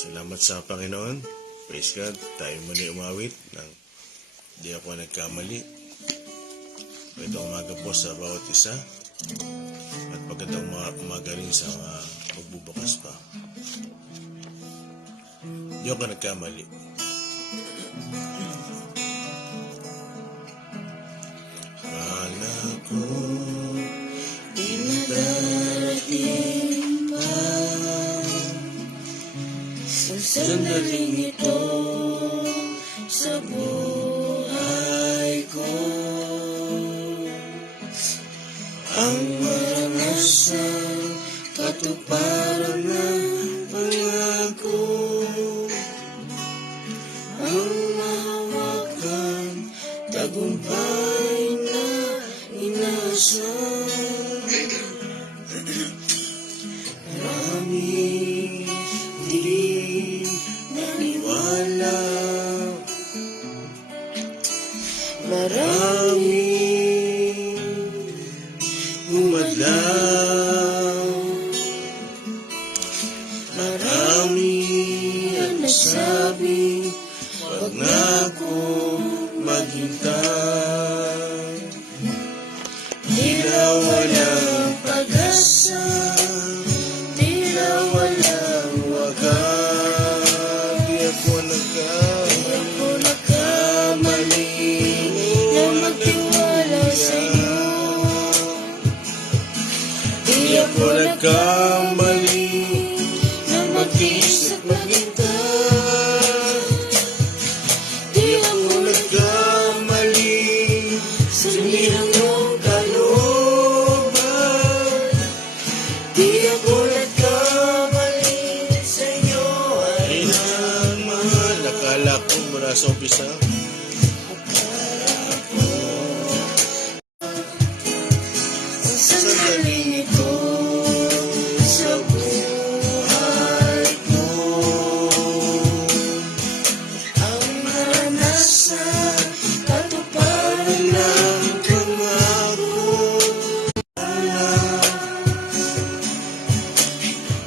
Salamat sa Panginoon. Praise God. Tayo muli umawit ng di ako nagkamali. Magandang umaga po sa bawat isa. At magandang umaga rin sa mga magbubukas pa. Di ako nagkamali. Kala ko di madarating pa sa sandaling ito sa buhay ko, ang maranasan katuparan ng pangako, ang mahawakan tagumpay na inasal. Maraming di naniwala, maraming umadlaw, maraming ang nasabi wag na ako maghintay. Tila walang pag-asa, tila walang wakas. Di ako nagkamali na magtiwala sa'yo. Di ako nagkamali na magtiis at maghintay. Di ako nagkamali sa nirang iyong kalooban. Di ako nagkamali sa iyo ay nagmahal. Nakala ko mula sa umpisa. Ang sandaling ito sa buhay ko, ang maranasan katuparan ng pangako,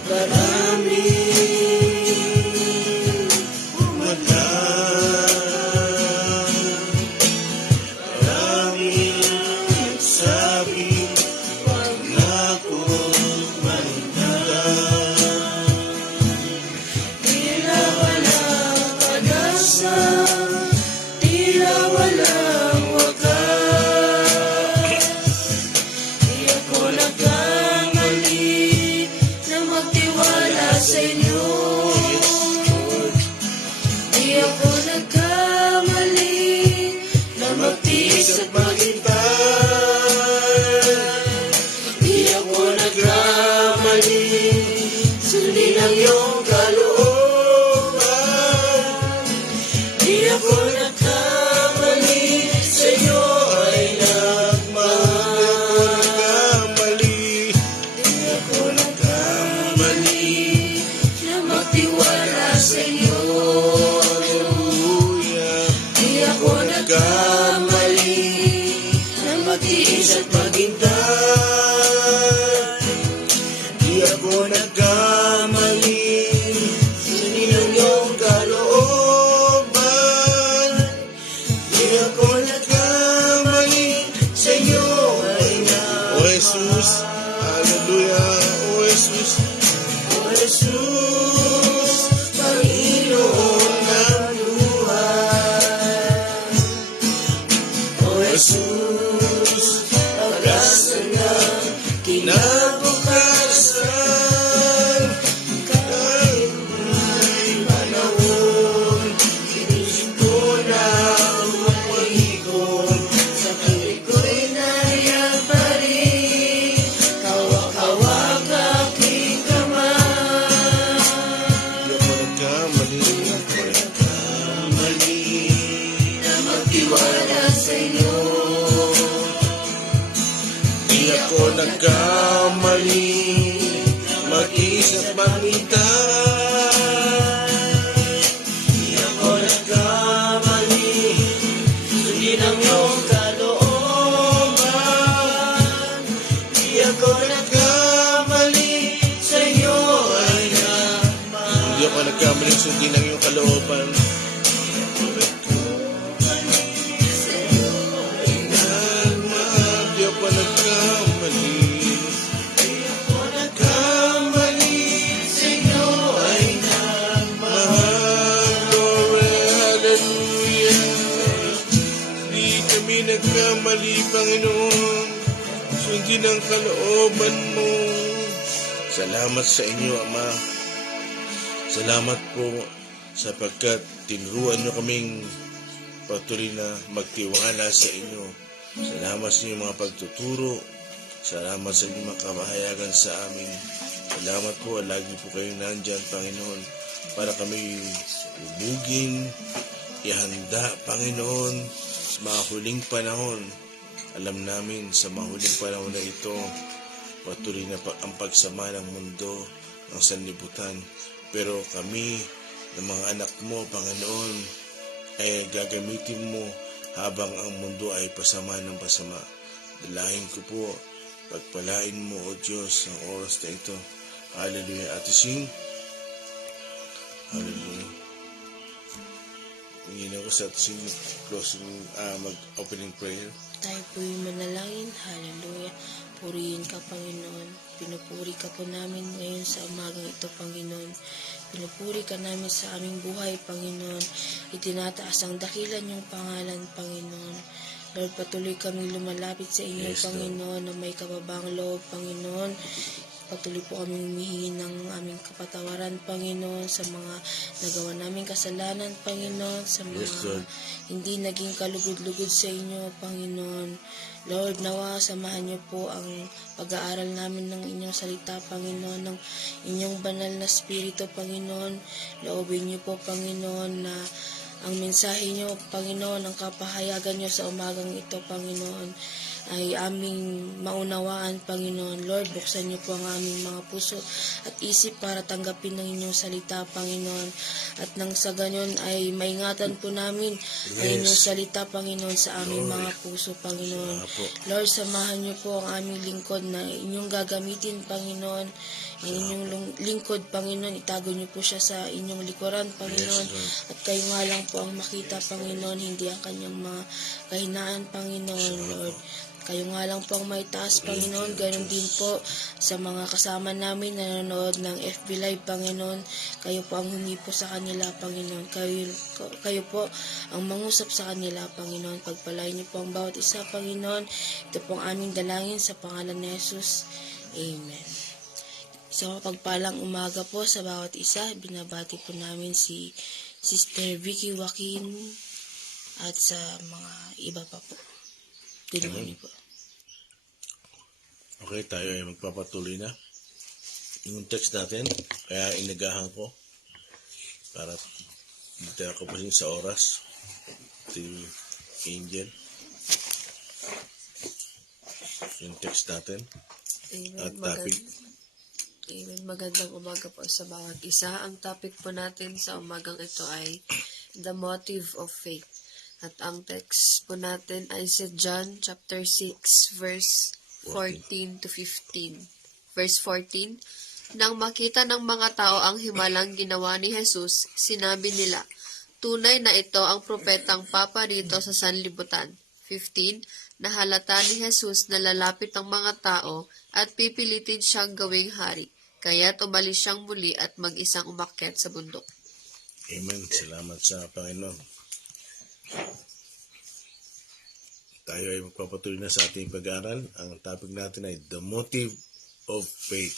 maraming umadlaw, maraming nagsabi wag na ako maghintay. Tila walang pag-asa, tila walang wakas. Di ako nagkamali na magtiwala sa inyo. Di ako nagkamali na magtiis at maghintay. Di ako nagkamali, sundin ang iyong kalooban. Di ako nagkamali, sa iyo ay nagmahal. Di ako nagkamali na magtiwala sa iyo. Di ako nagkamali na magtiis at maghintay. Di ako nagkamali Di ako nagkamaling sundin ang iyong kalooban. Di ako nagkamali. Sa inyo ay nagmahal. Glory, hallelujah. Di kami nagkamali, Panginoon. Sundin ang kalooban mo. Salamat sa inyo, Ama. Salamat po sapagkat tinuruan nyo kaming patuloy na magtiwala sa inyo. Salamat sa inyong mga pagtuturo. Salamat sa inyong mga kamahayagan sa amin. Salamat po, lagi po kayong nandyan, Panginoon, para kami ubugin, ihanda, Panginoon, sa mga huling panahon. Alam namin sa mga huling panahon na ito, patuloy na ang pagsama ng mundo, ng sanlibutan. Pero kami, ng mga anak mo, Panginoon, ay gagamitin mo habang ang mundo ay pasama ng pasama. Dalahin ko po, pagpalain mo, O Diyos, ang oras na ito. Hallelujah. At sing, hallelujah. Hindi na ko sa ating closing, mag-opening prayer. Tayo po'y manalangin. Hallelujah. Purihin ka, Panginoon. Pinupuri ka po namin ngayon sa umagang ito, Panginoon. Pinupuri ka namin sa aming buhay, Panginoon. Itinataas ang dakilan niyong pangalan, Panginoon. Lord, patuloy kami lumalapit sa inyo, Yes, Panginoon, na may kababang loob, Panginoon. Patuloy po kami humihingi ng aming kapatawaran, Panginoon, sa mga nagawa naming kasalanan, Panginoon, sa mga Yes, Lord. hindi naging kalugod-lugod sa inyo, Panginoon. Lord, nawa, samahan niyo po ang pag-aaral namin ng inyong salita, Panginoon, ng inyong banal na spirito, Panginoon. Loobin niyo po, Panginoon, na ang mensahe niyo, Panginoon, ang kapahayagan niyo sa umagang ito, Panginoon, ay aming maunawaan, Panginoon. Lord, buksan niyo po ang aming mga puso at isip para tanggapin ng inyong salita, Panginoon. At nang sa ganyon ay maingatan po namin ang inyong salita, Panginoon, sa aming mga puso, Panginoon. Lord, samahan niyo po ang aming lingkod na inyong gagamitin, Panginoon. Ang inyong lingkod, Panginoon, itago niyo po siya sa inyong likuran, Panginoon. At kayo nga lang po ang makita, Panginoon, hindi ang kanyang mga kahinaan, Panginoon, Lord. Kayo nga lang po ang may taas, Panginoon. Ganon din po sa mga kasama namin na nanonood ng FB Live, Panginoon. Kayo po ang humipo sa kanila, Panginoon. Kayo po ang mangusap sa kanila, Panginoon. Pagpalain niyo po ang bawat isa, Panginoon. Ito po ang aming dalangin sa pangalan ni Jesus. Amen. Isang pagpalang umaga po sa bawat isa. Binabati po namin si Sister Vicky Joaquin at sa mga iba pa po. Tinawin po. Okay, tayo ay magpapatuloy na. Yung text natin, kaya inagahan ko para hindi tayo kapasin sa oras. Si Angel. Yung text natin. At topic. Amen. Magandang umaga po sa bawat isa. Ang topic po natin sa umagang ito ay the motive of faith. At ang text po natin ay sa John chapter 6 verse 14 to 15. Verse 14, nang makita ng mga tao ang himalang ginawa ni Jesus, sinabi nila, tunay na ito ang propetang paparito sa sanlibutan. 15, nahalata ni Jesus na lalapit ang mga tao at pipilitin siyang gawing hari. Kaya't umalis siyang muli at mag-isang umakyat sa bundok. Amen. Salamat sa Panginoon. Tayo ay magpapatuloy na sa ating pag-aaral. Ang topic natin ay the motive of faith.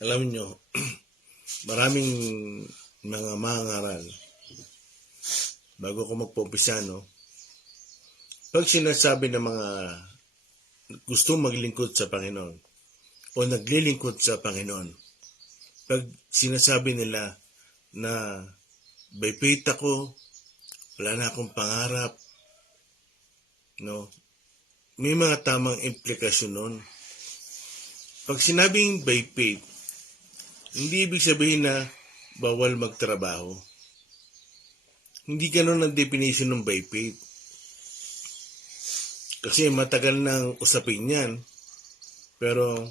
Alam niyo, maraming mga mangaral bago ko magpumpisa, no? Pag sinasabi ng mga gusto maglingkod sa Panginoon o naglilingkod sa Panginoon, pag sinasabi nila na by faith ako, wala na akong pangarap, no? May mga tamang implikasyon nun. Pag sinabing by faith, hindi ibig sabihin na bawal magtrabaho. Hindi ganun ang definition ng by faith. Kasi matagal nang usapin yan. Pero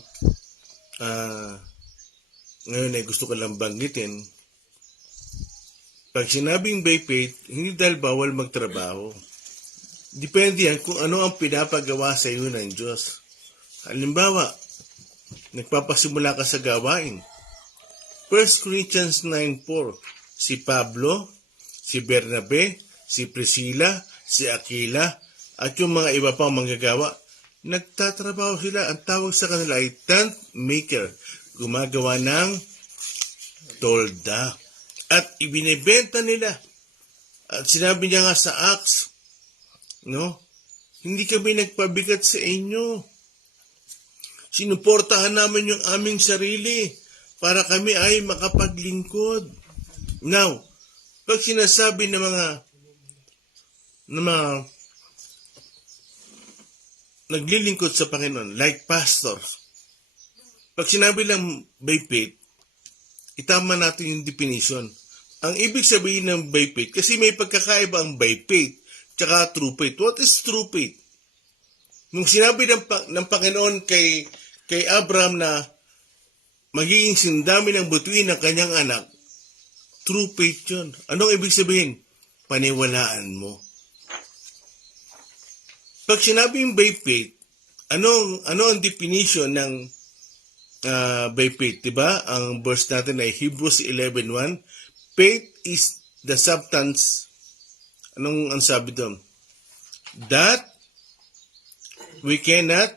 ngayon ay gusto ko lang banggitin, pag sinabing by faith, hindi dahil bawal magtrabaho. Depende yan kung ano ang pinapagawa sa iyo ng Diyos. Halimbawa, nagpapasimula ka sa gawain. 1 Corinthians 9:4, si Pablo, si Bernabe, si Priscilla, si Aquila, at yung mga iba pang manggagawa, nagtatrabaho sila. Ang tawag sa kanila ay tent maker, gumagawa ng tolda. At ibinebenta nila. At sinabi niya nga sa Acts, no? Hindi kami nagpabigat sa inyo. Sinuportahan namin yung aming sarili para kami ay makapaglingkod. Now, pag sinasabi ng mga naglilingkod sa Panginoon, like pastors, pag sinabi lang by faith, itama natin yung definition. Ang ibig sabihin ng by faith, kasi may pagkakaiba ang by faith tsaka true faith. What is true faith? Nung sinabi ng Panginoon kay Abraham na magiging sindami ng butuin ng kanyang anak, true faith yun. Anong ibig sabihin? Paniwalaan mo. Pag sinabing by faith, ano ang definition ng by faith, diba? Ang verse natin ay Hebrews 11:1. Faith is the substance. Anong ang sabi doon? That we cannot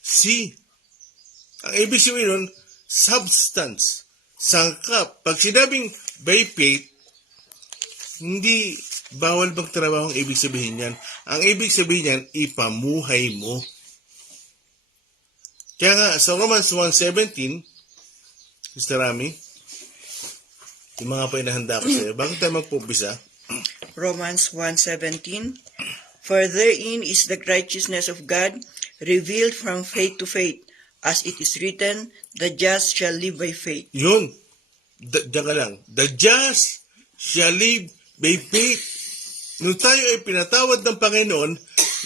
see. Ang ibig sabihin nun, substance, sangkap. Pag sinabing by faith, hindi bawal magtrabaho ang ibig sabihin yan. Ang ibig sabihin yan, ipamuhay mo. Kaya nga, sa Romans 1:17, Mr. Rami, yung mga pa inahanda ko sa'yo, bakit tayo magpumpisa? Romans 1:17. For therein is the righteousness of God revealed from faith to faith, as it is written, the just shall live by faith. Yun. Diyan ka lang. The just shall live by faith. Nung tayo ay pinatawad ng Panginoon,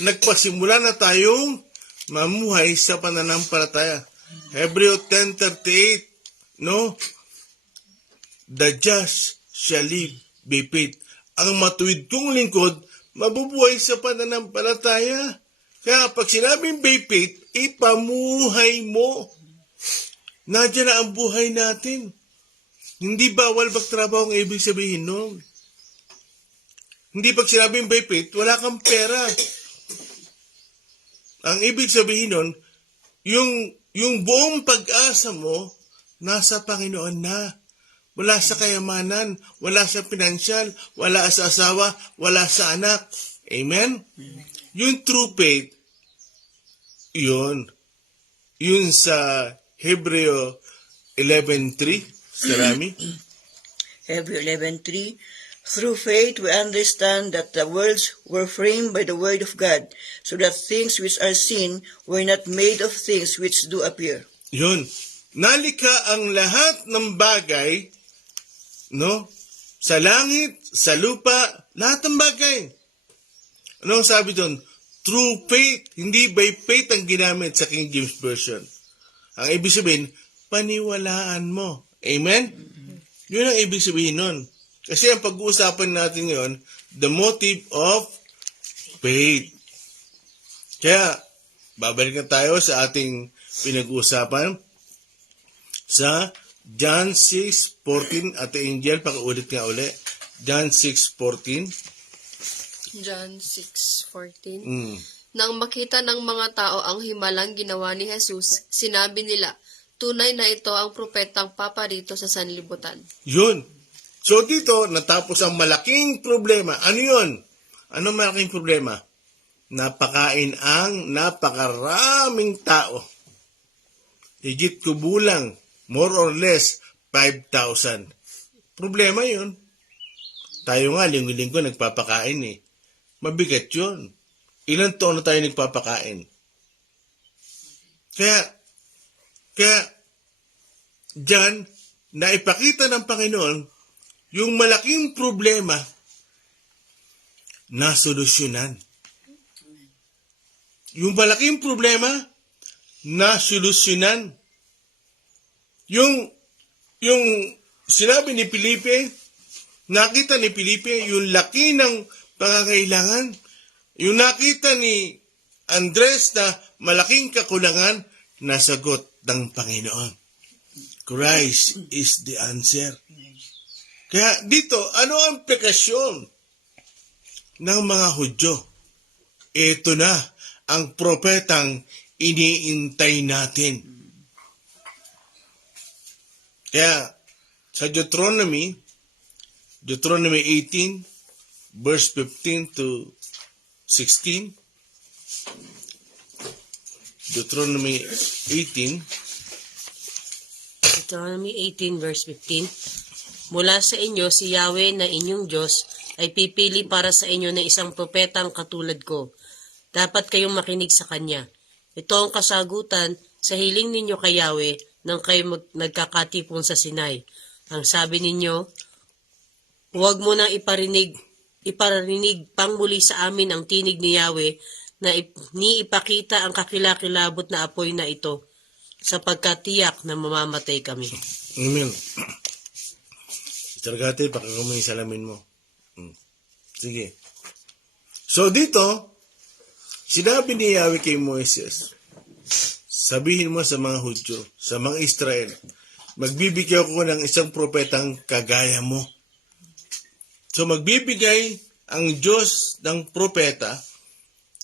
nagpasimula na tayong mamuhay sa pananampalataya. Hebreo 10:38, no? The just shall live by faith. Ang matuwid kong lingkod, mabubuhay sa pananampalataya. Kaya pag sinabing by faith, ipamuhay mo. Nandiyan na ang buhay natin. Hindi bawal magtrabaho ang ibig sabihin nun. Hindi pag sinabing by faith, wala kang pera. Ang ibig sabihin nun, yung buong pag-asa mo, nasa Panginoon na. Wala sa kayamanan, wala sa pinansyal, wala sa asawa, wala sa anak. Amen? Yung true faith, yun sa Hebreo 11:3, Sarami. Hebrew 11:3. Through faith we understand that the worlds were framed by the word of God, so that things which are seen were not made of things which do appear. Yun. Nalikha ang lahat ng bagay, no? Sa langit, sa lupa, lahat ng bagay. Ano ang sabi doon? True faith, hindi by faith ang ginamit sa King James Version. Ang ibig sabihin, paniwalaan mo. Amen? Yun ang ibig sabihin nun. Kasi ang pag-uusapan natin ngayon, the motive of faith. Kaya, babalikan tayo sa ating pinag-uusapan sa John 6:14. Ate Angel, pakiulit nga uli. John 6:14. John 6:14. Nang makita ng mga tao ang himalang ginawa ni Jesus, sinabi nila, tunay na ito ang propetang paparito sa sanlibutan. Yun. So dito, natapos ang malaking problema. Ano yun? Ano malaking problema? Napakain ang napakaraming tao. Higit kubulang, more or less, 5,000. Problema yun. Tayo nga, linggo-linggo nagpapakain eh. Mabigat yun. Ilan taon na tayo nagpapakain? Kaya, dyan, naipakita ng Panginoon, yung malaking problema, nasolusyonan. Yung malaking problema, nasolusyonan. yung sinabi ni Felipe, nakita ni Felipe yung laki ng pangangailangan, yung nakita ni Andres na malaking kakulangan, nasagot ng Panginoon. Christ is the answer. Kaya dito, ano ang implikasyon ng mga Hudyo? Ito na ang propetang iniintay natin. Kaya sa Deuteronomy 18, verse 15 to 16, Deuteronomy 18, Deuteronomy 18 verse 15. Mula sa inyo si Yahweh na inyong Diyos ay pipili para sa inyo ng isang propetang katulad ko. Dapat kayong makinig sa kanya. Ito ang kasagutan sa hiling ninyo kay Yahweh nang kayo nagkakatipon sa Sinai. Ang sabi ninyo, huwag mo nang iparinig pang muli sa amin ang tinig ni Yahweh na ipakita ang kakilakilabot na apoy na ito, sapagkat tiyak na mamamatay kami. Amen. Sitargate, pakagumay salamin mo. Sige. So dito, sinabi ni Yahweh kay Moises, sabihin mo sa mga Hudyo, sa mga Israel, magbibigay ako ng isang propetang kagaya mo. So magbibigay ang Diyos ng propeta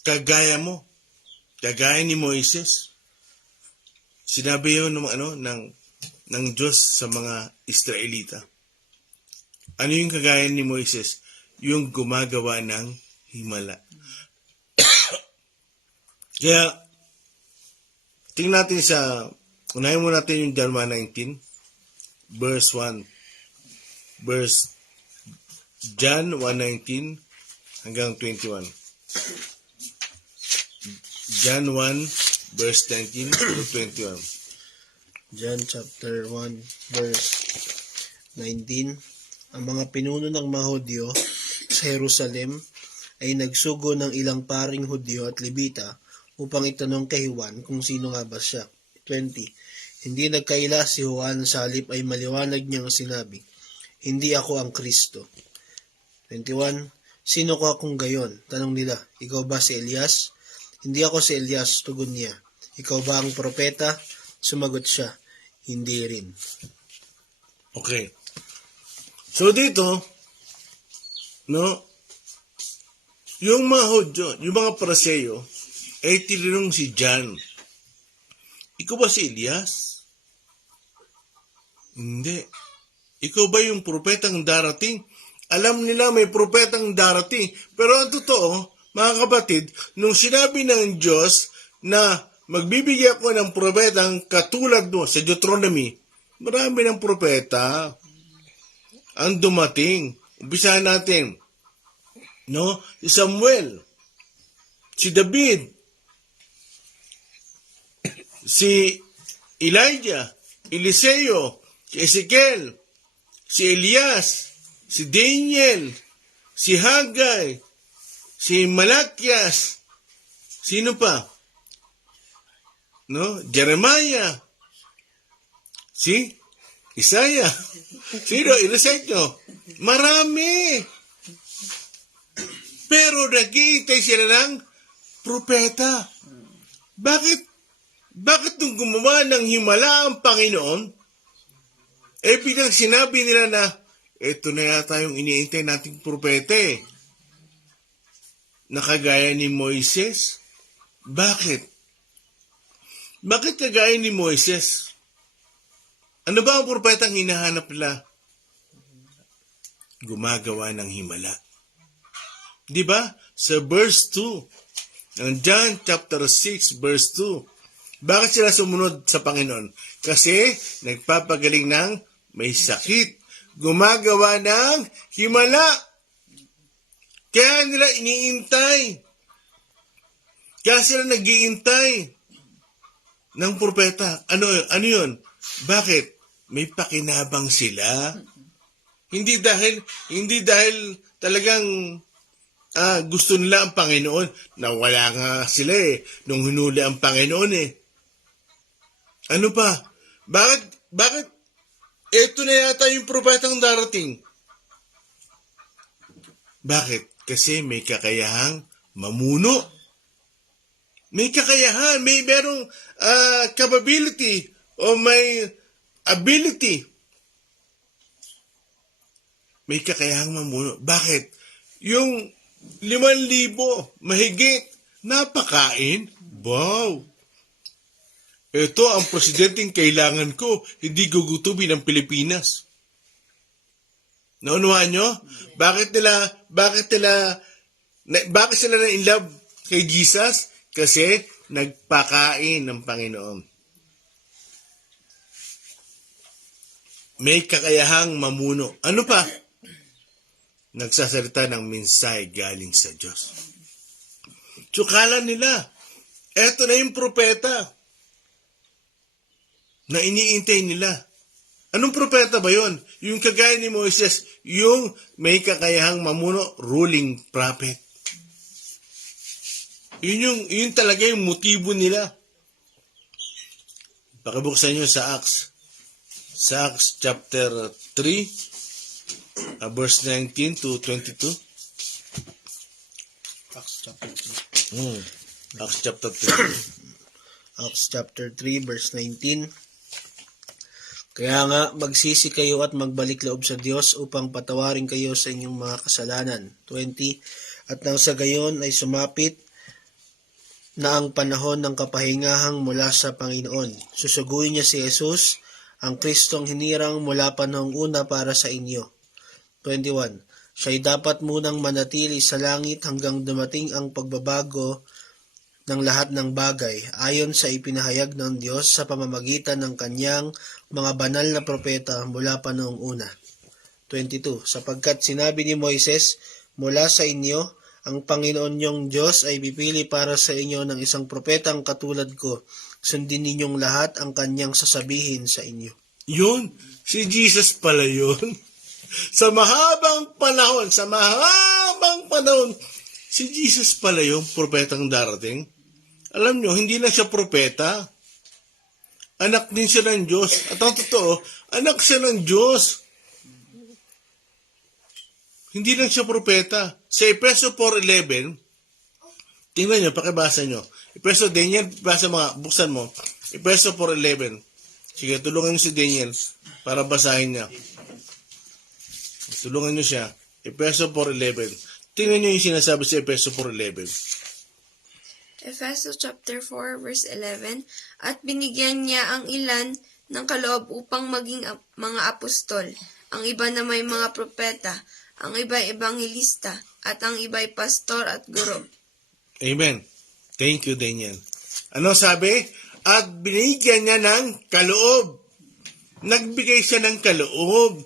kagaya mo, kagaya ni Moises. Sinabi yun ng Diyos sa mga Israelita. Ano yung kagaya ni Moises? Yung gumagawa ng himala. Kaya, tingnan natin unahin mo natin yung John 1:19, verse 1. John 1:19 hanggang 21. John 1, verse 19 to 21. John chapter 1 verse 19. Ang mga pinuno ng mga Hudyo sa Jerusalem ay nagsugo ng ilang paring Hudyo at Levita upang itanong kay Juan kung sino nga ba siya. 20. Hindi nagkaila si Juan, sa halip ay maliwanag niyang sinabi, hindi ako ang Kristo. 21. Sino ko akong gayon? Tanong nila, ikaw ba si Elias? Hindi ako si Elias, tugon niya. Ikaw ba ang propeta? Sumagot siya, hindi rin. Okay. So dito, yung mga Hudyo, yung mga Paraseyo, ay tinanong si John, ikaw ba si Elias? Hindi. Ikaw ba yung propetang darating? Alam nila may propetang darating. Pero ang totoo, mga kapatid, nung sinabi ng Diyos na magbibigay ako ng propetang katulad mo sa Deuteronomy, marami ng propeta ang dumating. Umpisahan natin. Si Samuel, si David, si Elijah, Eliseo, si Ezekiel, si Elias, si Daniel, si Haggai, si Malakias, sino pa? Jeremiah, si Isaiah, sino? I-recite nyo. Marami. Pero nag-iintay sila ng propeta. Bakit nung gumawa ng himala ang Panginoon, biglang sinabi nila na, eto na yata yung iniintay nating propeta nakagaya ni Moises. Bakit? Bakit kagaya ni Moises? Ano ba ang propetang hinahanap nila? Gumagawa ng himala. Di ba? Sa verse 2, ng John chapter 6, verse 2, bakit sila sumunod sa Panginoon? Kasi nagpapagaling ng may sakit. Gumagawa ng himala. Kaya nila iniintay. Kaya sila nag-iintay ng propeta. Ano yun? Bakit? May pakinabang sila. Hindi dahil talagang gusto nila ang Panginoon. Nawala nga sila nung hinuli ang Panginoon Ano pa? Bakit? Ito na yata yung propetang darating. Bakit? Kasi may kakayahang mamuno. May kakayahan, may merong capability o may ability. May kakayahang mamuno. Bakit? Yung 5,000 mahigit napakain. Wow! Ito ang presidenteng kailangan ko, hindi gugutumin ang Pilipinas. Naunawaan nyo? Bakit sila na in love kay Jesus? Kasi nagpakain ng Panginoon. May kakayahang mamuno. Ano pa? Nagsasalita ng mensahe galing sa Diyos. Tsukala nila, eto na yung propeta na iniintay nila. Anong propeta ba yon? Yung kagaya ni Moises, yung may kakayahang mamuno, ruling prophet. Yun talaga yung motibo nila. Pakibuksan nyo sa Acts. Sa Acts chapter 3, verse 19 to 22. Acts chapter 3. Acts chapter 3. Acts chapter 3 verse 19. Kaya nga, magsisi kayo at magbalik loob sa Diyos upang patawarin kayo sa inyong mga kasalanan. 20. At nang sa gayon ay sumapit na ang panahon ng kapahingahang mula sa Panginoon. Susuguin niya si Jesus, ang Kristong hinirang mula panahong una para sa inyo. 21. Siya'y dapat munang manatili sa langit hanggang dumating ang pagbabago ng lahat ng bagay ayon sa ipinahayag ng Diyos sa pamamagitan ng kanyang mga banal na propeta mula pa noong una. 22. Sapagkat sinabi ni Moises, mula sa inyo, ang Panginoon niyong Diyos ay pipili para sa inyo ng isang propetang katulad ko. Sundin ninyong lahat ang kanyang sasabihin sa inyo. Yun, si Jesus pala yun. Sa mahabang panahon, si Jesus pala yung propetang darating. Alam nyo, hindi na siya propeta. Anak din siya ng Diyos. At ang totoo, anak siya ng Diyos. Hindi lang siya propeta. Sa Efeso 4:11, tingnan nyo, pakibasa nyo. Efeso, Daniel, buksan mo. Efeso 4:11. Sige, tulungan nyo si Daniel para basahin niya. Tulungan nyo siya. Efeso 4:11. Tingnan nyo yung sinasabi sa Efeso 4:11. Efeso chapter 4 verse 11, at binigyan niya ang ilan ng kaloob upang maging mga apostol, ang iba na may mga propeta, ang iba ebanghelista, at ang iba'y pastor at guro. Amen. Thank you, Daniel. Ano sabi? At binigyan niya ng kaloob. Nagbigay siya ng kaloob.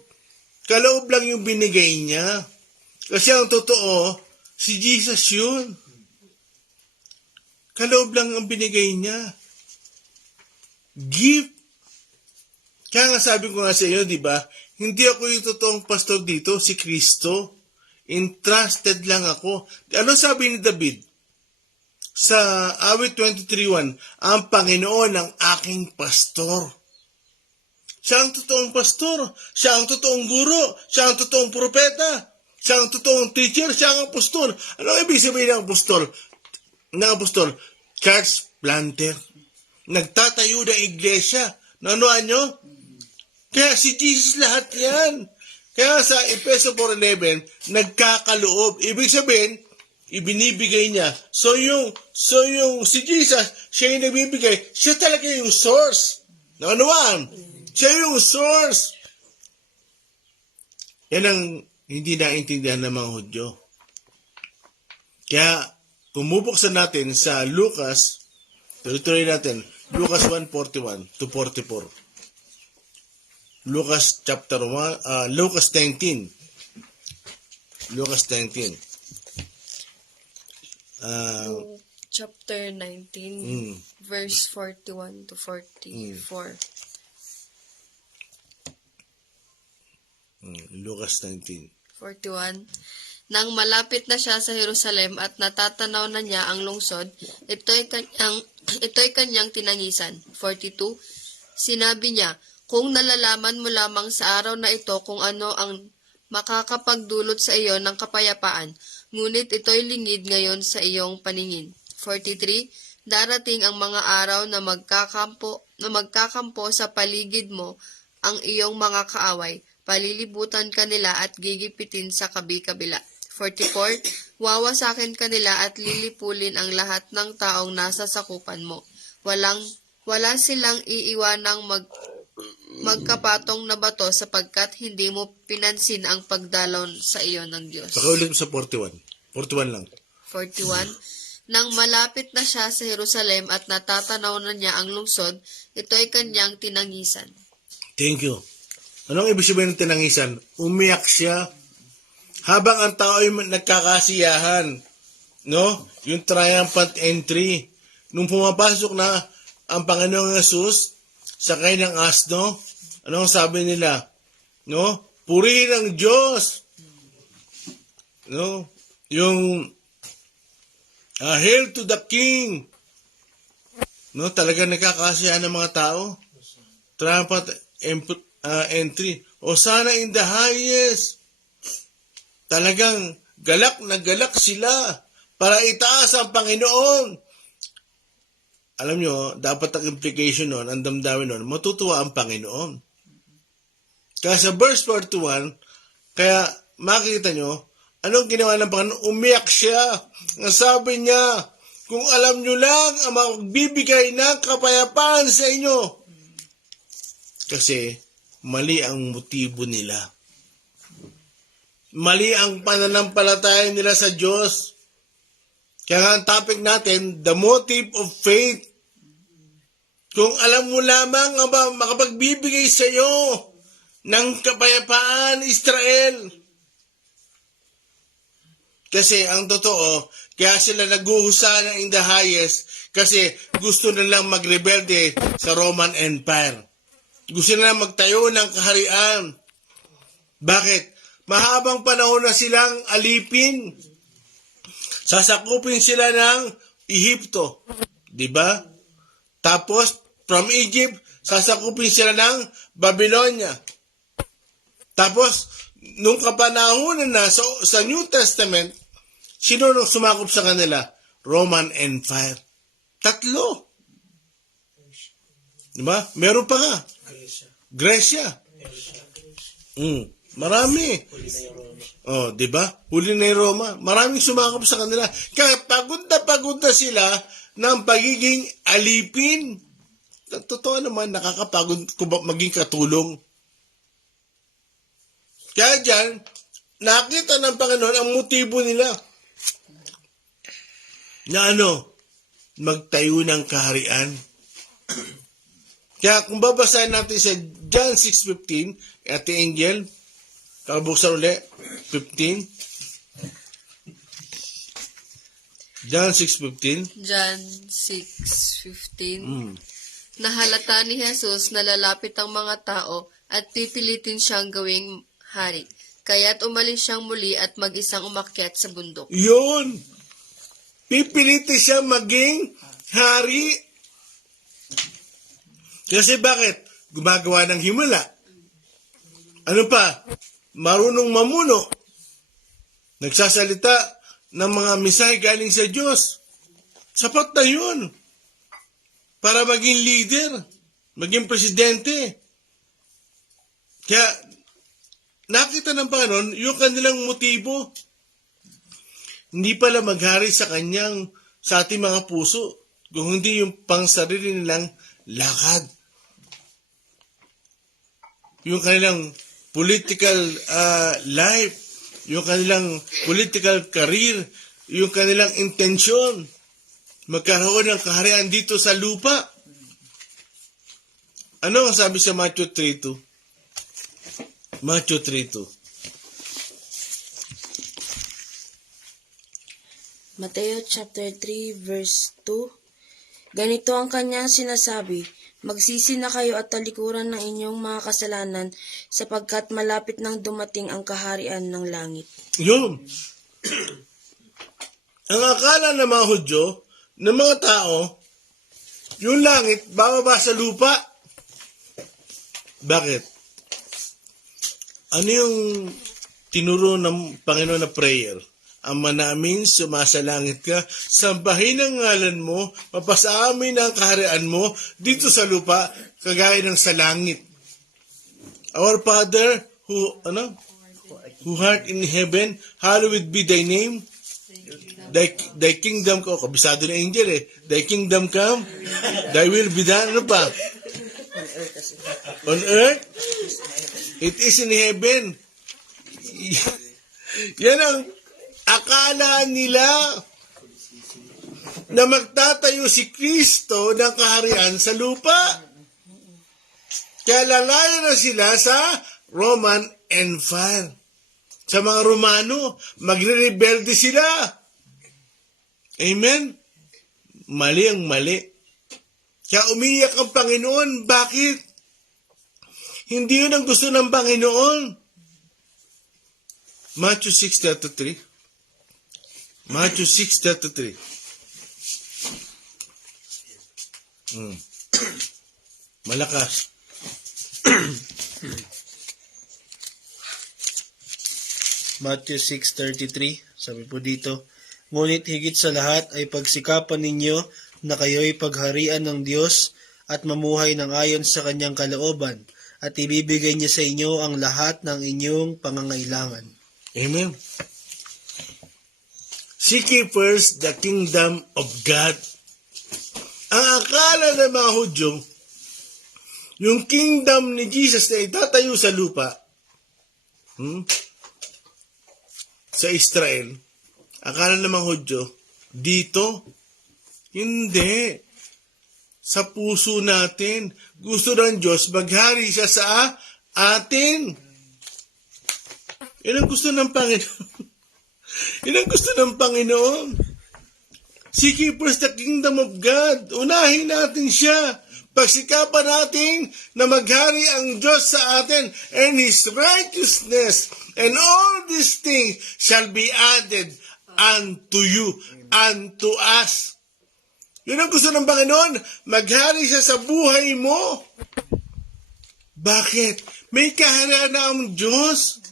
Kaloob lang yung binigay niya. Kasi ang totoo, si Jesus yun. Kaloob lang ang binigay niya. Gift. Kaya nga sabi ko nga sa iyo, di ba? Hindi ako yung totoong pastor dito, si Kristo. Entrusted lang ako. Ano sabi ni David? Sa awit 23:1, ang Panginoon ang aking pastor. Siya ang totoong pastor. Siya ang totoong guro. Siya ang totoong propeta. Siya ang totoong teacher. Siya ang apostol. Ano ibig sabihin ng apostol? Church planter. Nagtatayo ng iglesia. Nanuan nyo? Kaya si Jesus lahat yan. Kaya sa Efeso 4:11, nagkakaloob. Ibig sabihin, ibinibigay niya. So yung si Jesus, siya yung nagbibigay. Siya talaga yung source. Nanuan? Siya yung source. Yan ang hindi naintindihan ng mga Hudyo. Kaya, kumubuksan natin sa Lucas, tuloy natin, Lucas 1:41 to 44. Lucas chapter 1, Lucas 19. Lucas 19. Chapter 19, verse 41 to 44. Lucas 19. 41. Nang malapit na siya sa Jerusalem at natatanaw na niya ang lungsod, ito'y kanyang tinangisan. 42. Sinabi niya, Kung nalalaman mo lamang sa araw na ito kung ano ang makakapagdulot sa iyo ng kapayapaan, ngunit ito'y lingid ngayon sa iyong paningin. 43. Darating ang mga araw na magkakampo sa paligid mo ang iyong mga kaaway. Palilibutan ka nila at gigipitin sa kabi-kabila. 44. Wawasakin ka nila at lilipulin ang lahat ng taong nasa sakupan mo. Wala silang iiwanang magkapatong na bato sapagkat hindi mo pinansin ang pagdalaw sa iyo ng Diyos. Pakaulit mo sa 41. 41 lang. 41. Nang malapit na siya sa Jerusalem at natatanaw na niya ang lungsod, ito'y kanyang tinangisan. Thank you. Anong ibig sabihin ng tinangisan? Umiyak siya habang ang tao ay nagkakasiyahan. No? Yung triumphant entry. Nung pumapasok na ang Panginoong Yesus sa kanyang asno, anong sabi nila? No? Purihin ang Diyos. No? Yung Hail to the King. No? Talaga nagkakasiyahan ng mga tao. Triumphant entry. Hosanna in the highest. Talagang galak na galak sila para itaas ang Panginoon. Alam nyo, dapat ang implication nun, ang damdamin nun, matutuwa ang Panginoon. Kaya sa verse 41, kaya makita nyo, anong ginawa ng Panginoon? Umiyak siya. Ang sabi niya, kung alam nyo lang ang magbibigay ng kapayapaan sa inyo. Kasi mali ang motibo nila. Mali ang pananampalataya nila sa Diyos. Kaya nga ang topic natin, the motive of faith. Kung alam mo lamang ang makapagbibigay sa iyo ng kapayapaan, Israel. Kasi ang totoo, kaya sila naguhusahan in the highest kasi gusto nilang magrebelde sa Roman Empire. Gusto nilang magtayo ng kaharian. Bakit? Mahabang panahon na silang alipin. Sasakupin sila ng Ehipto. Diba? Tapos, from Egypt, sasakupin sila ng Babylonia. Tapos, nung kapanahonan na sa New Testament, sino nung sumakop sa kanila? Roman Empire. 3. Diba? Meron pa nga. Grecia. Marami. Oh, 'di ba? Huli na yung Roma. Maraming sumakop sa kanila. Kaya pagod na sila ng pagiging alipin. Totoo naman, nakakapagod maging katulong. Kaya diyan, nakita ng Panginoon ang motibo nila. Na magtayo ng kaharian. Kaya kung babasahin natin sa John 6:15, Ate Angel, kabuksan ulit, 15. John 6:15. John 6:15. Nahalata ni Jesus na lalapit ang mga tao at pipilitin siyang gawing hari. Kaya't umalis siyang muli at mag-isang umakyat sa bundok. Yun! Pipilitin siya maging hari. Kasi bakit? Gumagawa ng himala. Ano pa? Marunong mamuno. Nagsasalita ng mga mensahe galing sa Diyos. Sapat na yun. Para maging leader. Maging presidente. Kaya, nakita ng Panginoon yung kanilang motibo. Hindi pala maghari sa ating mga puso. Kung hindi yung pangsarili nilang lakad. Yung kanilang political life, yung kanilang political career, yung kanilang intensyon, magkaroon ng kaharian dito sa lupa. Ano ang sabi sa Matthew 3:2? Matthew 3:2. Mateo chapter 3 verse 2. Ganito ang kanyang sinasabi, magsisi na kayo at talikuran ng inyong mga kasalanan sapagkat malapit nang dumating ang kaharian ng langit. Yun. Ang akala ng mga Hudyo, ng mga tao, yung langit, bababa sa lupa. Bakit? Ano yung tinuro ng Panginoon na prayer? Ama namin, sumasalangit ka, sambahin ang ngalan mo, mapasa amin ang kaharian mo dito sa lupa, kagaya ng sa langit. Our Father, who art in heaven, hallowed be thy name. Thy kingdom come, kabisado na angel thy kingdom come, thy will be done, ano pa? On earth, it is in heaven. Yan ang akala nila na magtatayo si Kristo ng kaharian sa lupa. Kaya lalayo na sila sa Roman Empire. Sa mga Romano, magre-rebelde sila. Amen? Mali ang mali. Kaya umiyak ang Panginoon. Bakit? Hindi yun ang gusto ng Panginoon. Matthew 6:3. Matthew 6:3. Malakas. Matthew 6:33, sabi po dito, ngunit higit sa lahat ay pagsikapan ninyo na kayo'y pagharian ng Diyos at mamuhay ng ayon sa kanyang kalooban at ibibigay niya sa inyo ang lahat ng inyong pangangailangan. Amen. Seek ye first the kingdom of God. Ang akala ng mga Hudyo, yung kingdom ni Jesus na itatayo sa lupa, sa Israel, akala ng mga Hudyo, dito, hindi. Sa puso natin, gusto ng Diyos, maghari siya sa atin. Yan ang gusto ng Panginoon. Yan ang gusto ng Panginoon. Seek ye first the kingdom of God. Unahin natin siya. Pagsikapan natin na maghari ang Diyos sa atin and His righteousness, and all these things shall be added unto you, unto us. Yun ang gusto ng Panginoon. Maghari siya sa buhay mo. Bakit? May kaharian na ang Diyos.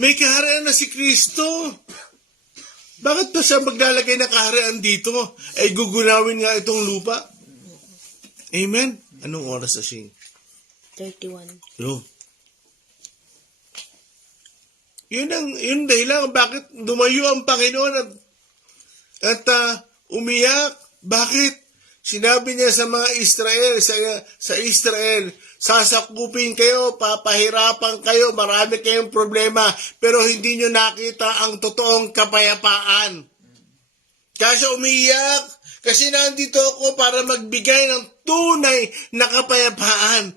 May kaharian na si Kristo. Bakit pa siya maglalagay na kaharian dito? Ay gugunawin nga itong lupa. Amen? Anong oras na siya? 31. Yo. Yun dahilan bakit dumayo ang Panginoon at umiyak. Bakit? Sinabi niya sa mga Israel, sa Israel, sasakupin kayo, papahirapan kayo, marami kayong problema, pero hindi nyo nakita ang totoong kapayapaan. Kasi umiyak, kasi nandito ako para magbigay ng tunay na kapayapaan.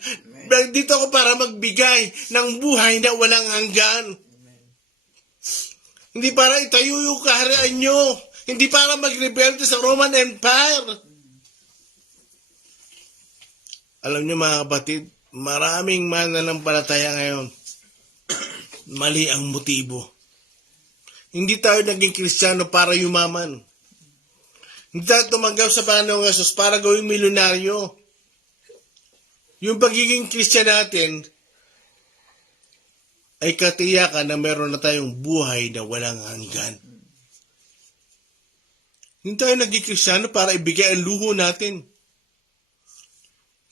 Nandito ako para magbigay ng buhay na walang hanggan. Hindi para itayo yung kaharian nyo. Hindi para magrebelde sa Roman Empire. Alam niyo mga kapatid, maraming mananampalataya ngayon. Mali ang motibo. Hindi tayo naging Kristiyano para yumaman. Hindi tayo tumanggap sa Panginoong Hesus para gawing milyonaryo. Yung pagiging Kristyan natin ay katiyakan na meron na tayong buhay na walang hanggan. Hindi tayo naging Kristiyano para ibigay ang luho natin.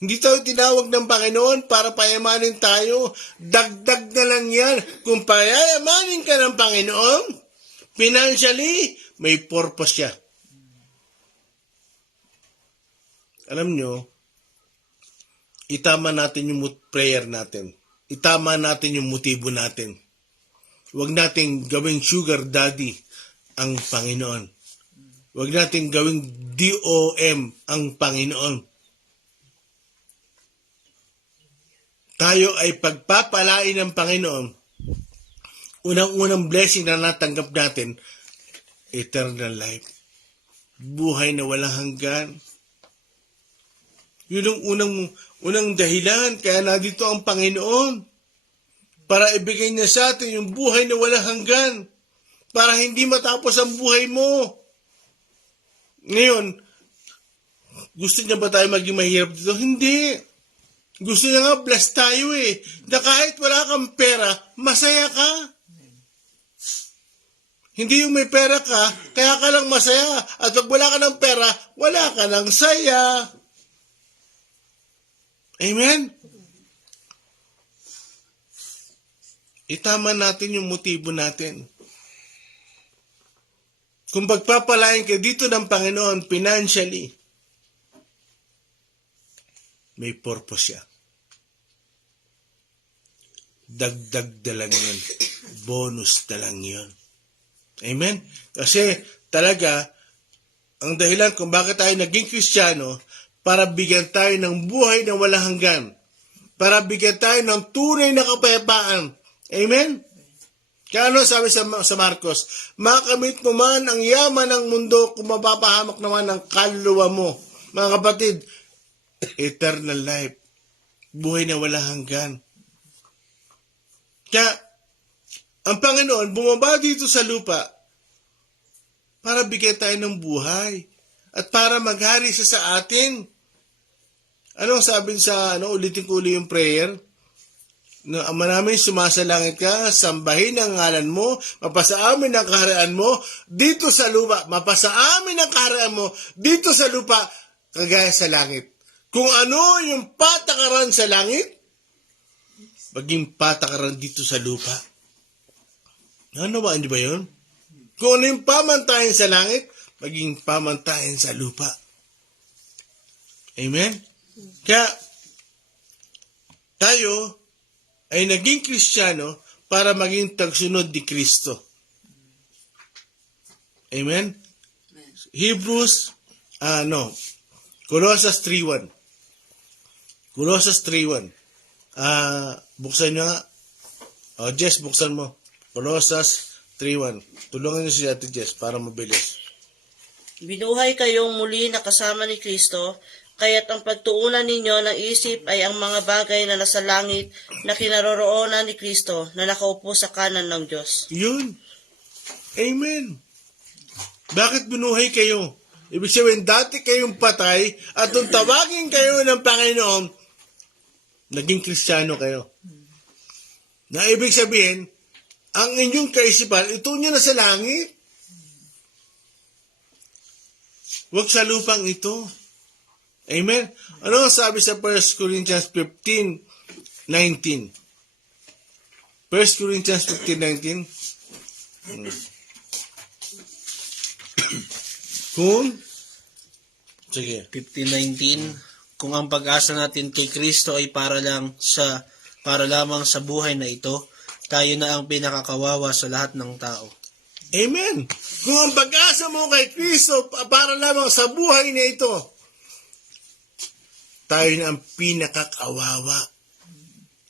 Hindi tayo tinawag ng Panginoon para payamanin tayo. Dagdag na lang yan. Kung payamanin ka ng Panginoon, financially, may purpose siya. Alam nyo, itama natin yung prayer natin. Itama natin yung motibo natin. Huwag nating gawing sugar daddy ang Panginoon. Huwag nating gawing DOM ang Panginoon. Tayo ay pagpapalain ng Panginoon. Unang-unang blessing na natanggap natin, eternal life. Buhay na walang hanggan. Yun ang unang dahilan, kaya nandito ang Panginoon. Para ibigay niya sa atin yung buhay na walang hanggan. Para hindi matapos ang buhay mo. Ngayon, gusto niya ba tayo maging mahirap dito? Hindi. Gusto niya nga bless tayo eh. Na kahit wala kang pera, masaya ka. Hindi yung may pera ka, kaya ka lang masaya. At pag wala ka ng pera, wala ka ng saya. Amen? Itama natin yung motibo natin. Kung pagpapalain ka dito ng Panginoon financially, may purpose siya. Dagdag na lang yun. Bonus na lang yun. Amen? Kasi talaga, ang dahilan kung bakit tayo naging Kristiyano, para bigyan tayo ng buhay na walang hanggan. Para bigyan tayo ng tunay na kapayapaan. Amen? Kaya ano sabi sa Marcos, makamit mo man ang yaman ng mundo kung mapapahamak naman ang kaluluwa mo. Mga kapatid, eternal life. Buhay na walang hanggan. Kaya, ang Panginoon bumaba dito sa lupa para bigyan tayo ng buhay at para maghari siya sa atin. Ano sabi sa, ulitin ko uli yung prayer? No, Ama namin, sumasalangit ka, sambahin ang ngalan mo, mapasa amin ang kaharian mo dito sa lupa. Mapasa amin ang kaharian mo dito sa lupa, kagaya sa langit. Kung ano yung patakaran sa langit, maging patakaran dito sa lupa. Nanawaan niyo ba yun? Kung ano yung pamantayan sa langit, maging pamantayan sa lupa. Amen? Kaya, tayo ay naging Kristiyano para maging tagsunod ni Kristo. Amen? Hebrews, Colossus 3:1. Colossus 3:1. Buksan nyo nga. Jess, buksan mo. Colossus 3:1. Tulungan nyo si Ate Jess para mabilis. Binuhay kayong muli na kasama ni Kristo, kaya't ang pagtuunan ninyo ng isip ay ang mga bagay na nasa langit na kinaroroonan ni Kristo na nakaupo sa kanan ng Diyos. Yun. Amen. Bakit binuhay kayo? Ibig sabihin, dati kayong patay at nung tawagin kayo ng Panginoon, naging Kristiyano kayo. Na ibig sabihin, ang inyong kaisipan, ito nyo na sa langit. Huwag sa lupang ito. Amen? Ano ang sabi sa 1 Corinthians 15:19? 1 Corinthians 15:19. Sige. 15:19, kung ang pag-asa natin kay Kristo ay para lamang sa buhay na ito, tayo na ang pinakakawawa sa lahat ng tao. Amen. Kung ang pag-asa mo kay Kristo para lamang sa buhay na ito, tayo na ang pinakakawawa.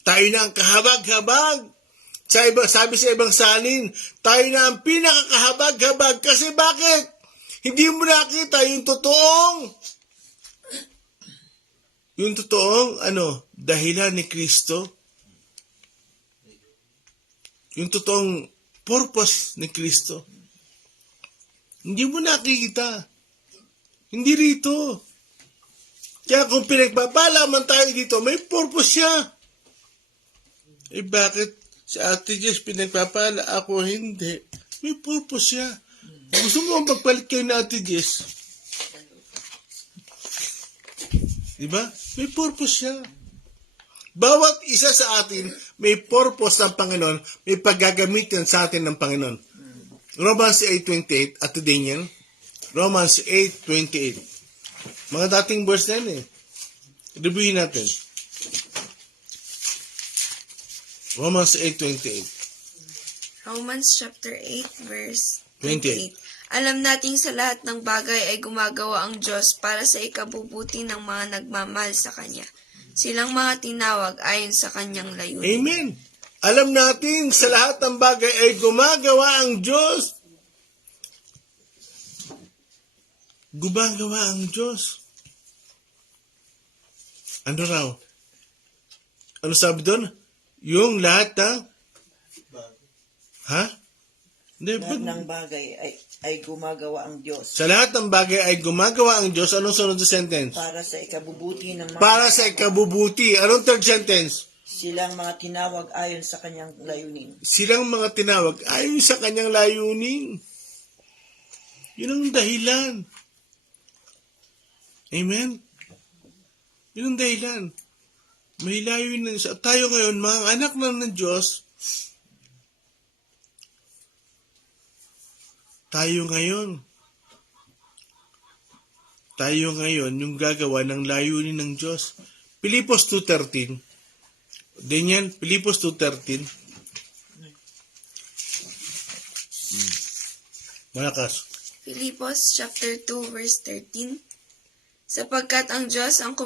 Tayo na ang kahabag-habag. Sabi sa ibang salin, tayo na ang pinakakahabag-habag. Kasi bakit? Hindi mo nakita yung totoong, dahilan ni Kristo. Yung totoong purpose ni Kristo. Hindi mo nakikita. Hindi rito. Kaya kung pinagpapalaman tayo dito, may purpose siya. Eh bakit si Ate Jess pinagpapala, ako hindi? May purpose siya. Gusto mo magpalit kayo na Ate Jess? Diba? May purpose siya. Bawat isa sa atin, may purpose ng Panginoon, may paggagamitan sa atin ng Panginoon. Romans 8:28, at today yan. Romans 8:28. Mga dating verse na yan eh. Reviewin natin. Romans 8:28. Romans chapter 8 verse 28. 28. Alam nating sa lahat ng bagay ay gumagawa ang Diyos para sa ikabubuti ng mga nagmamahal sa Kanya. Silang mga tinawag ayon sa Kanyang layunin. Amen. Alam natin sa lahat ng bagay ay gumagawa ang Diyos. Gumagawa ang Diyos. Ano raw? Ano sabi doon? Yung lahat ng Hindi, Lahat ng bagay ay gumagawa ang Diyos sa lahat ng bagay ay gumagawa ang Diyos. Anong sunod sa sentence? para sa ikabubuti ng mga Para sa ikabubuti. Anong third sentence? silang mga tinawag ayon sa kanyang layunin. Silang mga tinawag ayon sa kanyang layunin. Yun ang dahilan. Amen? Yun ang dahilan. May layunin sa tayo ngayon, mga anak ng Diyos. Tayo ngayon yung gagawa ng layunin ng Diyos. Pilipos 2:13. Din yan, Pilipos 2:13. Malakas. Filipos chapter 2 verse 13. Sapagkat ang Diyos ang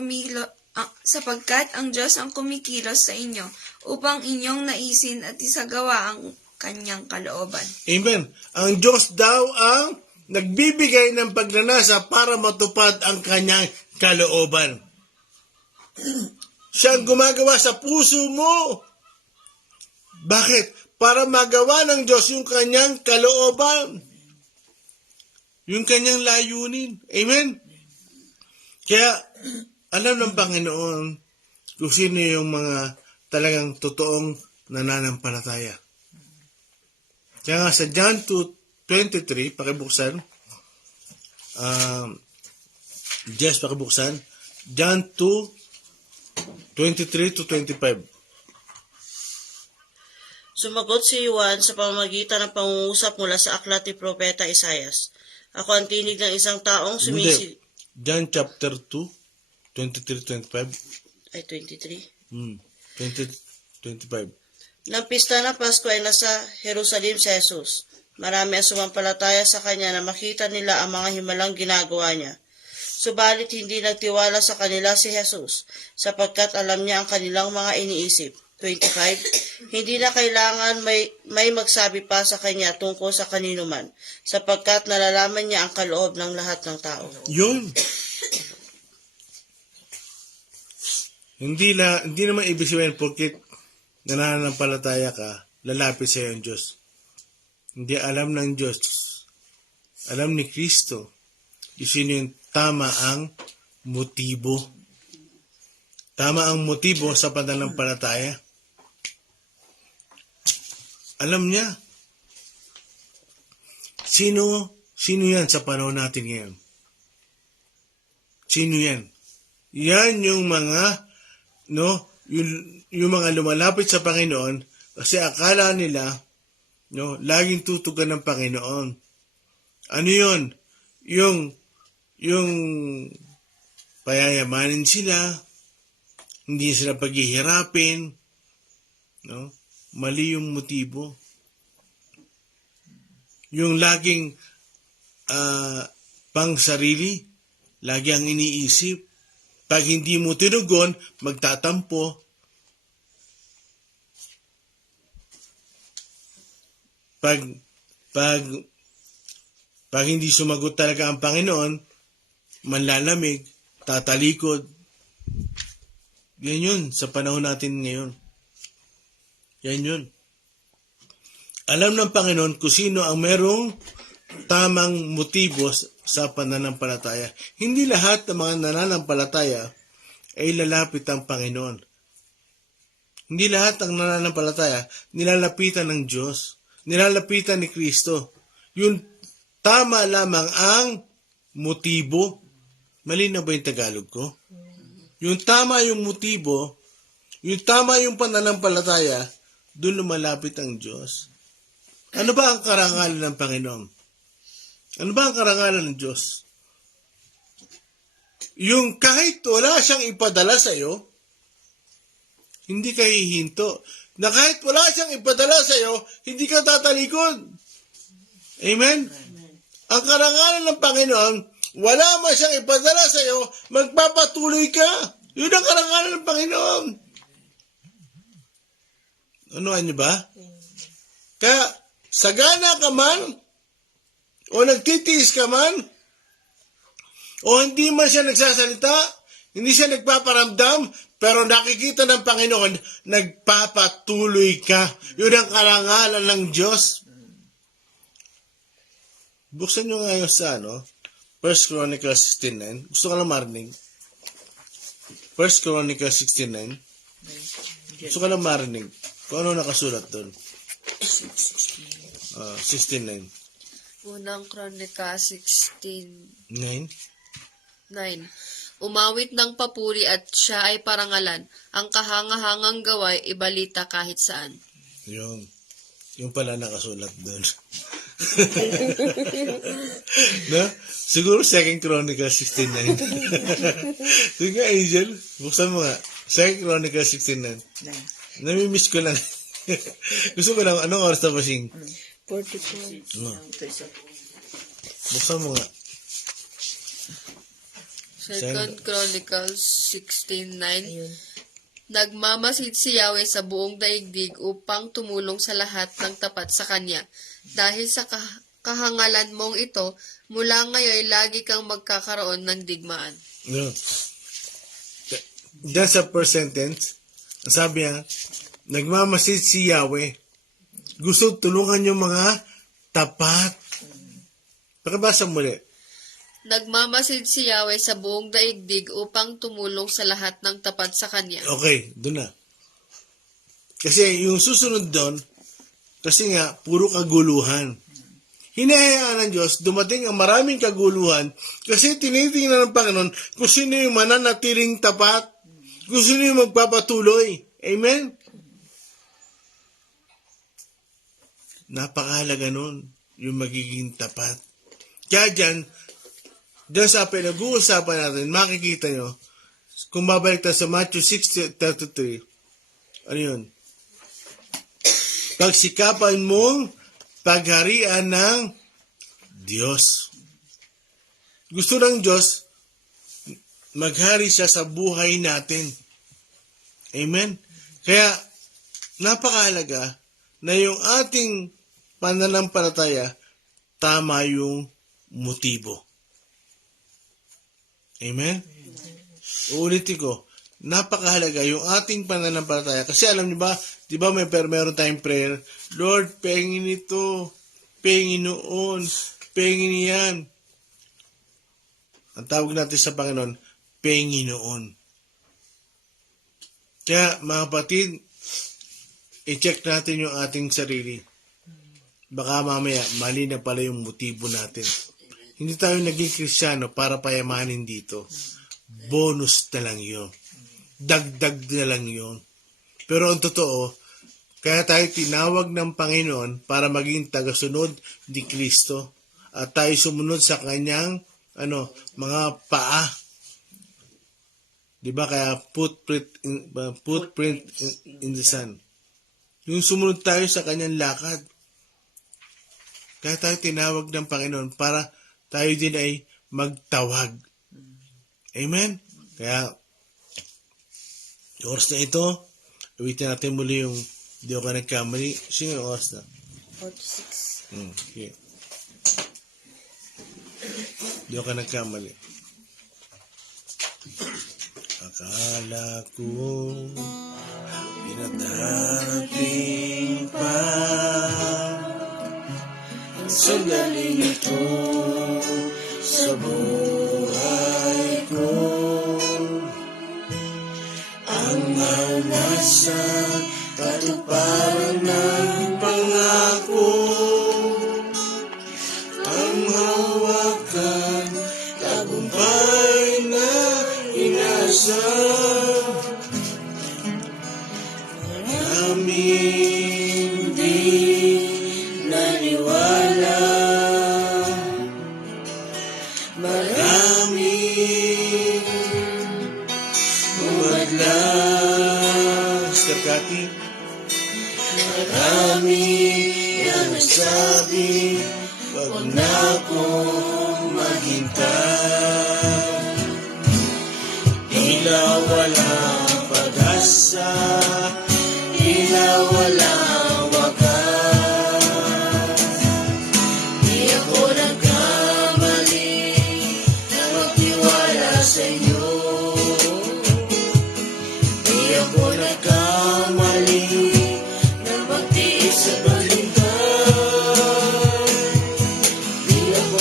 kumikilos sa inyo upang inyong naisin at isagawa ang kanyang kalooban. Amen. Ang Diyos daw ang nagbibigay ng pagnanasa para matupad ang kanyang kalooban. Siya ang gumagawa sa puso mo. Bakit? Para magawa ng Diyos yung kanyang kalooban. Yung kanyang layunin. Amen? Kaya, alam ng Panginoon kung sino yung mga talagang totoong nananampalataya. Kaya nga sa John 2:23, pakibuksan. Jess, pakibuksan. John 2:23-25. Sumagot si Juan sa pamamagitan ng pangungusap mula sa aklat ni Propeta Isaias. Ako ang tinig ng isang taong Hindi. John chapter 2, 23-25. Ay, 23. 20-25. Nang pista ng Pasko ay nasa Jerusalem si Jesus. Marami ang sumampalataya sa kanya na makita nila ang mga himalang ginagawa niya. Subalit hindi nagtiwala sa kanila si Jesus, sapagkat alam niya ang kanilang mga iniisip. 25. Hindi na kailangan may magsabi pa sa kanya tungkol sa kanino man, sapagkat nalalaman niya ang kaloob ng lahat ng tao. Yun. Hindi naman ibig sabihin porkit nananampalataya ka, lalapit sa iyo ang Diyos. Hindi alam ng Diyos. Alam ni Kristo. Sino yung tama ang motibo. Tama ang motibo sa pananampalataya. Alam niya. Sino yan sa panahon natin ngayon? Sino yan? Yan yung mga, yung mga lumalapit sa Panginoon kasi akala nila, laging tutugan ng Panginoon. Ano yun? Yung payayamanin sila, hindi sila paghihirapin, mali yung motibo. Yung laging pang sarili, lagi ang iniisip. Pag hindi mo tinugon, magtatampo. Pag hindi sumagot talaga ang Panginoon, manlalamig, tatalikod. Yan yun sa panahon natin ngayon. Yan yun. Alam ng Panginoon kung sino ang merong tamang motibo sa pananampalataya. Hindi lahat ng mga nananampalataya ay lalapit ang Panginoon. Hindi lahat ng nananampalataya nilalapitan ng Diyos. Nilalapitan ni Kristo. Yung tama lamang ang motibo. Mali na ba yung Tagalog ko? Yung tama yung motibo, yung tama yung pananampalataya, doon lumalapit ang Diyos. Ano ba ang karangalan ng Panginoon? Ano ba ang karangalan ng Diyos? Yung kahit wala siyang ipadala sa iyo, hindi ka hihinto. Na kahit wala siyang ipadala sa iyo, hindi ka tatalikod. Amen? Ang karangalan ng Panginoon, wala man siyang ipadala sa iyo, magpapatuloy ka. Yun ang karangalan ng Panginoon. Ano niyo ba? Kaya, sagana ka man, o nagtitiis ka man, o hindi man siya nagsasalita, hindi siya nagpaparamdam, pero nakikita ng Panginoon, nagpapatuloy ka. Yun ang karangalan ng Diyos. Buksan nyo ngayon sa 1 Chronicles 16:9. Gusto ka lang marinig? 1 Chronicles 16:9. Gusto ka lang marinig kung ano nakasulat doon. 16:9. Unang Kronika 16:9. 9. Umawit ng papuri at siya ay parangalan. Ang kahangahangang gaway ibalita kahit saan. Yung pala nakasulat doon. No? Siguro 2 Chronicles 16:9. Sige nga, Angel. Buksan mo nga. 2 Chronicles 16:9. Namimiss ko lang. Gusto ko lang, anong oras na basing? 44. Buksan mo nga. 2 Chronicles 16:9. Nagmamasid si Yahweh sa buong daigdig upang tumulong sa lahat ng tapat sa Kanya. Dahil sa kahangalan mong ito, mula ngayon lagi kang magkakaroon ng digmaan. No. Diyan sa first sentence, sabi niya, nagmamasid si Yahweh. Gusto tulungan yung mga tapat. Pakibasa muli. Nagmamasid si Yahweh sa buong daigdig upang tumulong sa lahat ng tapat sa Kanya. Okay, doon na. Kasi yung susunod doon, kasi nga, puro kaguluhan. Hinahayaan ng Diyos, dumating ang maraming kaguluhan kasi tinitingnan ng Panginoon kung sino yung mananatiling tapat, kung sino yung magpapatuloy. Amen? Napakahalaga nun, yung magiging tapat. Kaya dyan sa pinag-uusapan natin, makikita nyo, kung babalik tayo sa Matthew 6:33, ano yun? Pagsikapan mong pagharian ng Diyos. Gusto ng Diyos, maghari siya sa buhay natin. Amen? Kaya, napakahalaga na yung ating pananampalataya, tama yung motibo. Amen? Uulitin ko, napakahalaga yung ating pananampalataya. Kasi alam niyo ba, di ba meron tayong prayer, Lord, pengin ito, pengin noon, pengin yan. Ang tawag natin sa Panginoon, Panginoon. Kaya mga kapatid, i-check natin yung ating sarili. Baka mamaya, mali na pala yung motibo natin. Hindi tayo naging Kristiyano para payamanin dito. Bonus na lang yun. Dagdag na lang yun. Pero ang totoo, kaya tayo tinawag ng Panginoon para maging tagasunod ni Kristo at tayo sumunod sa kanyang mga paa. 'Di ba kaya footprint in the sun. Yung sumunod tayo sa kanyang lakad. Kaya tayo tinawag ng Panginoon para tayo din ay magtawag. Amen? Kaya, oras na ito, uwitin natin muli yung di ako nagkamali. Sino yung oras na? 46. Okay. Di ako nagkamali. Akala ko pinadating pa ang sandaling ito sa buhay ko. Ang maunasan katuparan ng pangako, ang hawakan tagumpay na inasa. Maraming di naniwala, maraming bumadlang. Sister Cathy, marami ang nagsabi, wag na akong maghintay. Tila walang pag-asa, tila walang wakas. Di ako nagkamali na magtiwala sa iyo. Di ako nagkamali sa paghintay. Di ako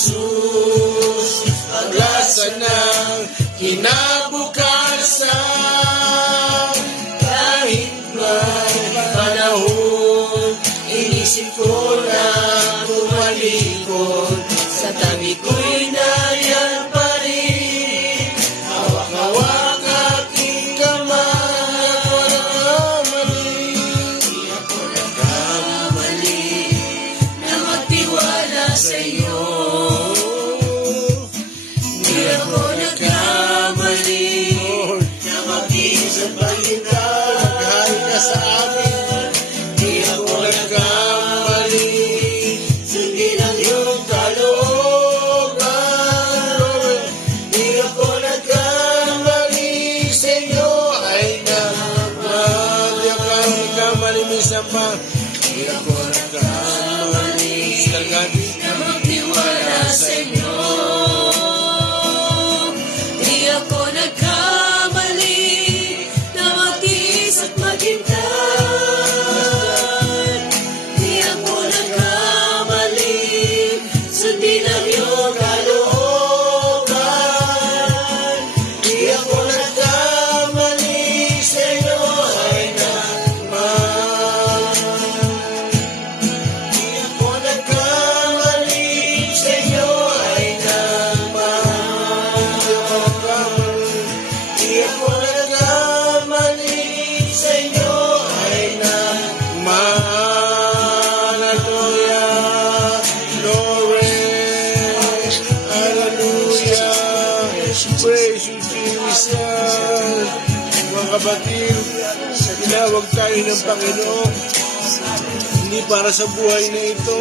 Jesus, pag-asa ng kinabukasan. Kahit may panahon, inisip ko na tumalikod. Sa tabi ko'y nariyan pa rin, hawak-hawak aking kamay. Di ako nagkamali na magtiwala sa iyo. Di ako nagkamali na maging sa pagkakahal ka sa amin. Di ako nagkamali, sundin ang iyong kalooban. Di ako nagkamali, sa iyo ay naman. Di ako nagkamali, minsan pa. Di ako nagkamali, sargati na magtiwala sa iyo. Di ako nagkamali na magtiis at maghintay. Di ako nagkamali, sundin ang iyong kalooban. Di ako nagkamali, sa iyo ay naman. Di ako nagkamali, sa iyo ay naman. Di ako nagkamali, sa iyo ay naman. Hallelujah, glory, hallelujah, praise you, Jesus. Mga kapatid, tinawag tayo ng Panginoon, hindi para sa buhay na ito,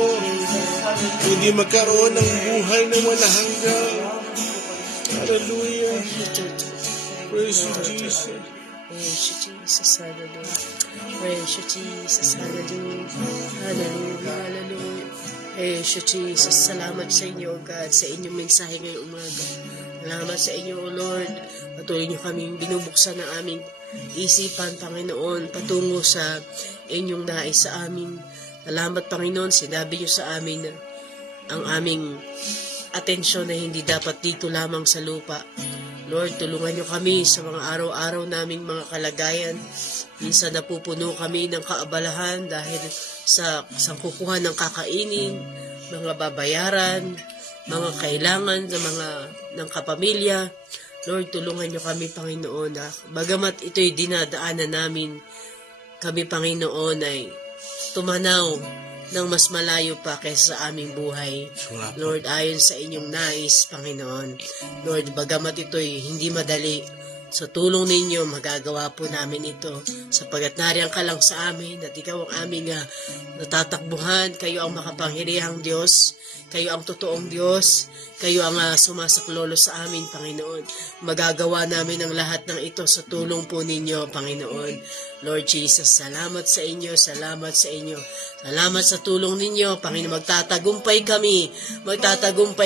hindi magkaroon ng buhay na wala hanggang. Hallelujah, praise you, Jesus. Praise you, Jesus. Hallelujah. Praise you, Jesus. Hallelujah. Hallelujah. Hallelujah. Praise you, Jesus. Salamat sa inyo, O God, sa inyong mensahe ngayong umaga. Salamat sa inyo, O Lord. Patuloy niyo kaming binubuksan ng aming isipan, Panginoon, patungo sa inyong nais sa amin. Salamat, Panginoon. Sinabi niyo sa amin na ang aming atensyon na hindi dapat dito lamang sa lupa. Lord, tulungan niyo kami sa mga araw-araw naming mga kalagayan. Minsan napupuno kami ng kaabalahan dahil sa sangkukuhan ng kakainin, mga babayaran, mga kailangan ng kapamilya. Lord, tulungan niyo kami, Panginoon, na bagamat ito'y dinadaanan namin, kami, Panginoon, ay tumanaw ng mas malayo pa kaysa sa aming buhay. Lord, ayon sa inyong nais, Panginoon. Lord, bagamat ito'y hindi madali, sa tulong ninyo, magagawa po namin ito. Sapagkat nariyan ka lang sa amin at ikaw ang aming natatakbuhan. Kayo ang makapangyarihang Diyos. Kayo ang totoong Diyos. Kayo ang sumasaklolo sa amin, Panginoon. Magagawa namin ang lahat ng ito sa tulong po ninyo, Panginoon. Lord Jesus, salamat sa inyo, salamat sa inyo. Salamat sa tulong ninyo, Panginoon. Magtatagumpay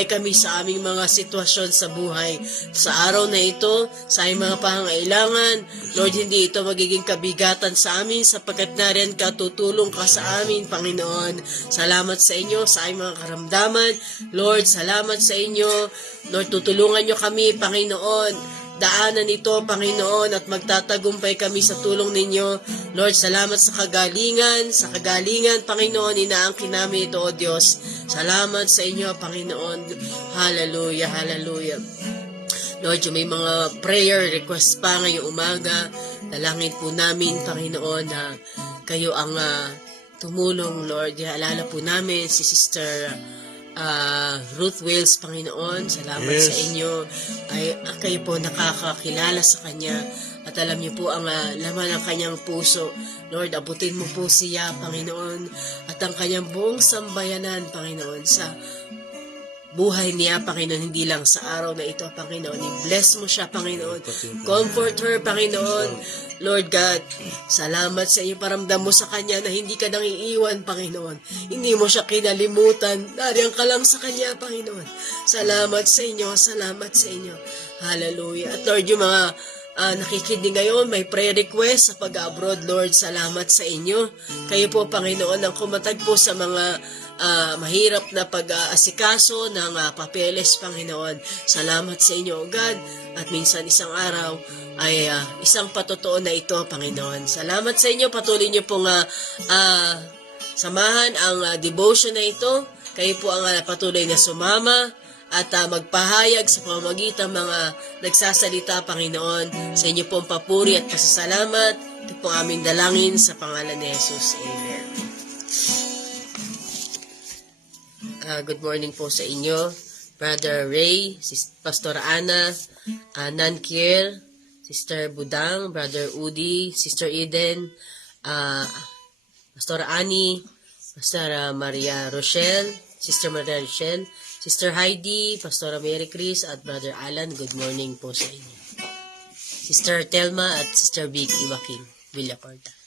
kami sa aming mga sitwasyon sa buhay. Sa araw na ito, sa aming mga pangangailangan, Lord, hindi ito magiging kabigatan sa amin sapagkat nariyan ka, tutulong ka sa amin, Panginoon. Salamat sa inyo, sa aming mga karamdaman. Lord, salamat sa inyo. Lord, tutulungan nyo kami, Panginoon. Daanan ito, Panginoon, at magtatagumpay kami sa tulong ninyo. Lord, salamat sa kagalingan, Panginoon, inaangkin namin ito, O Diyos. Salamat sa inyo, Panginoon. Hallelujah, hallelujah. Lord, yung may mga prayer request pa ngayong umaga, dalangin po namin, Panginoon, na kayo ang tumulong, Lord. Alala po namin si Sister Ruth Wales, Panginoon. Salamat sa inyo. Kayo po nakakakilala sa Kanya at alam niyo po ang laman ng Kanyang puso. Lord, abutin mo po siya, Panginoon, at ang Kanyang buong sambayanan, Panginoon, sa buhay niya, Panginoon, hindi lang sa araw na ito, Panginoon. I-bless mo siya, Panginoon. Comfort her, Panginoon. Lord God, salamat sa iyo. Paramdam mo sa Kanya na hindi ka nang iiwan, Panginoon. Hindi mo siya kinalimutan. Nariyan ka lang sa Kanya, Panginoon. Salamat sa inyo. Salamat sa inyo. Hallelujah. At Lord, yung mga nakikinig ngayon, may prayer request sa pag-abroad, Lord, salamat sa inyo. Kayo po, Panginoon, ang kumatag po sa mga mahirap na pag-aasikaso ng papeles, Panginoon. Salamat sa inyo, O God. At minsan isang araw ay isang patotoo na ito, Panginoon. Salamat sa inyo. Patuloy niyo pong samahan ang devotion na ito. Kayo po ang patuloy na sumama at magpahayag sa pamamagitan mga nagsasalita, Panginoon. Sa inyo pong papuri at pasasalamat. Ito po aming dalangin sa pangalan ni Jesus. Amen. Good morning po sa inyo, Brother Ray, Pastor Ana, Nan Kier, Sister Budang, Brother Udi, Sister Eden, Pastor Annie, Pastor Maria Rochelle, Sister Maria Rochelle, Sister Heidi, Pastor Mary Chris, at Brother Alan. Good morning po sa inyo. Sister Telma at Sister Vicky Joaquin Villacorta.